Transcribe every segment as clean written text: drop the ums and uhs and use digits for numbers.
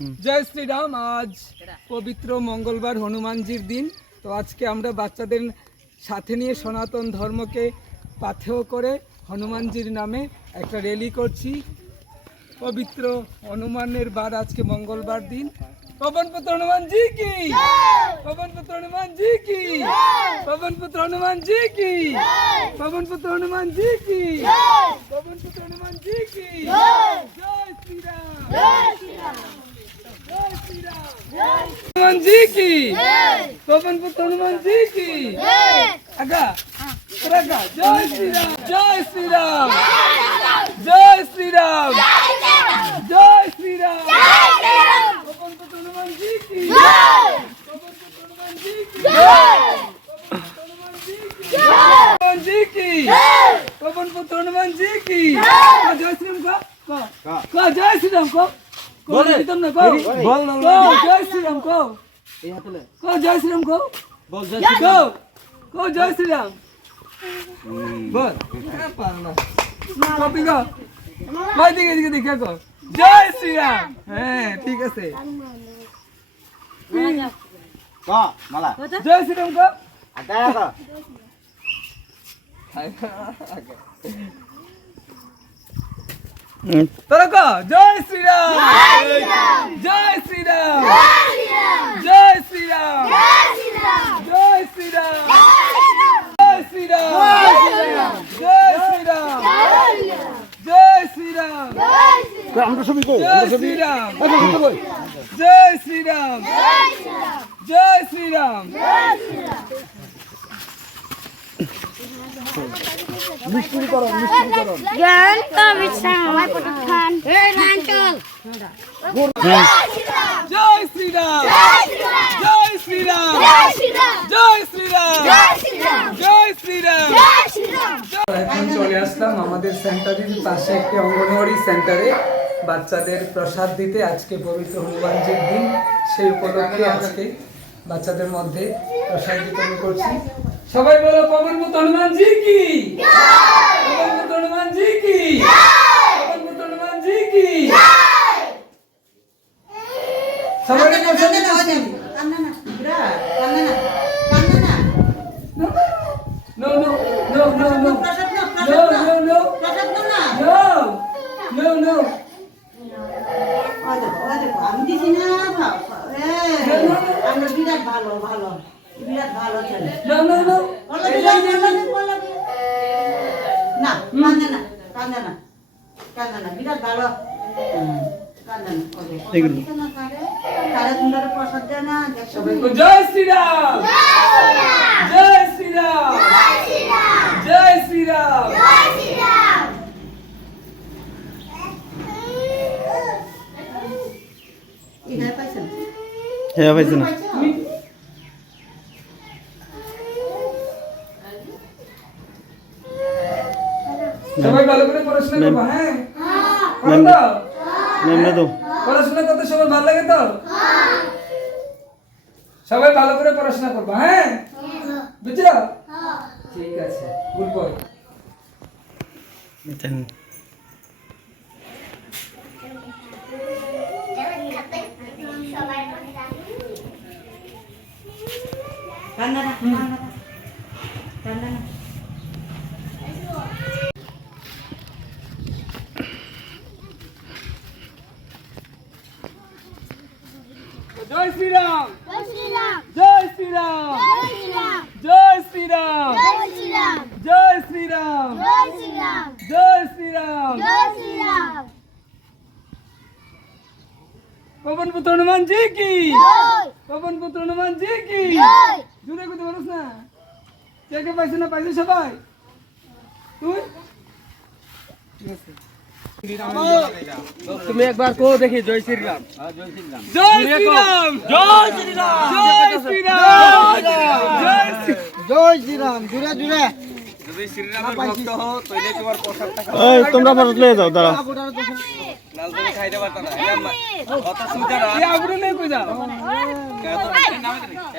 जय श्री राम। आज पवित्र मंगलवार हनुमानजीर दिन। तो आज के আমরা বাচ্চাদের সাথে নিয়ে সনাতন ধর্মকে পাথেয় করে হনুমানজির নামে একটা র্যালি করছি। পবিত্র হনুমানের বার, আজকে মঙ্গলবার দিন। पवन पुत्र हनुमान जी की, पवन पुत्र हनुमान जी की, पवन पुत्र हनुमान जी की, पवन पुत्र हनुमान जी की, पवन पुत्र हनुमान जी की। जय श्री राम, जय श्री राम, जय श्री राम, हनुमान जी की, पवन पुत्र हनुमान जी की। आगा आगा, जय श्री राम, जय श्री राम, जय श्री राम, जय श्री राम, पवन पुत्र हनुमान जी की, पवन पुत्र हनुमान जी की, हनुमान जी की, पवन पुत्र हनुमान जी की। जय श्री राम को जय श्री राम को बोल तुम ना को जय श्री राम को जय श्री राम को बोल जय श्री राम को जय श्री राम बोल कॉपी को भाई दिखे दिखे को जय श्री राम। হ্যাঁ ঠিক আছে को माला जय श्री राम को आता को তোরা को जय श्री राम, जय श्री राम, जय श्री राम, जय श्री राम, जय श्री राम, जय श्री राम, जय श्री राम, আমরা সবই কই जय श्री राम, जय श्री राम, जय श्री राम। মিষ্টি করো মিষ্টি করো গান তো বিছান আমার ফটো খান এই গান চল जय श्री राम, जय श्री राम, जय श्री राम, जय श्री राम। এখন চলে আসলাম আমাদের সেন্টারের পাশে একটি অঙ্গনওয়াড়ি সেন্টারে বাচ্চাদের প্রসাদ দিতে। আজকে পবিত্র হনুমানজির দিন, সেই উপলক্ষে আজকে বাচ্চাদের মধ্যে প্রসাদ বিতরণ করছি। সবাই বলো পবন পুত্র হনুমান জি কি, পবন পুত্র হনুমান জি কি, পবন পুত্র হনুমান জি কি। সবাই প্রসাদ দিচ্ছি। No, no, no, no, no, no, no, no, no, no, no. আমি দিছি না আমরা বিরাট ভালো ভালো বিরাট ভালো ছেলে No, no, no. না কান্দে না কান্দে না কান্দে না বিরাট ভালো কান্দে না তারা তোমরা প্রসাদ দেয় না দেখো जय श्री राम, जय श्री राम, जय श्री राम। ইহাই পাইছেন হ্যাঁ ভাইজান সবাই ভালো করে পড়াশোনা করবে। হ্যাঁ করো তো? ম্যাম না তো পড়াশোনা করতে সবার ভালো লাগে তো? সবাই ভালো করে পড়াশোনা করবে। হ্যাঁ বুঝছো? ঠিক আছে, গুড বয়। কান্দে না কান্দে না जय श्री राम, জয় শ্রী রাম जय श्री राम, জয় শ্রী রাম जय श्री राम, জয় শ্রী রাম जय श्री राम, जय श्री राम। জয় শ্রী রাম पवन पुत्र हनुमान जी की, জয় पवन पुत्र हनुमान जी की। জয় জুড়ে কত মানুষ না কে কে পাইছে না পাইছে সবাই? তুই তুমি একবার কো দেখি জয় শ্রী রাম জয় শ্রী রাম, জয় শ্রী রাম, জয় শ্রী রাম, জয় শ্রী জয় শ্রী রাম জুড়ে জুড়ে যদি শ্রীরামের ভক্ত হও তাহলে তোমার প্রসাদটা এই তোমরা প্রসাদ লয়ে যাও দাঁড়া নাল তুমি খাইতে পারতা না কত সুজা না এই আগুনে নেই কই যাও।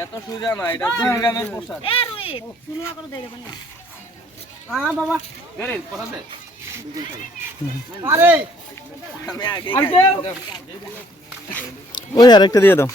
এত সুজা না, এটা শ্রীরামের প্রসাদ। এ রুই শুনুয়া করে দেবে না বাবা দেরে প্রসাদ দে। 啊 আরে আমি আগে আর কেউ? 嗯 ওই আরেকটা দিয়ে দাও।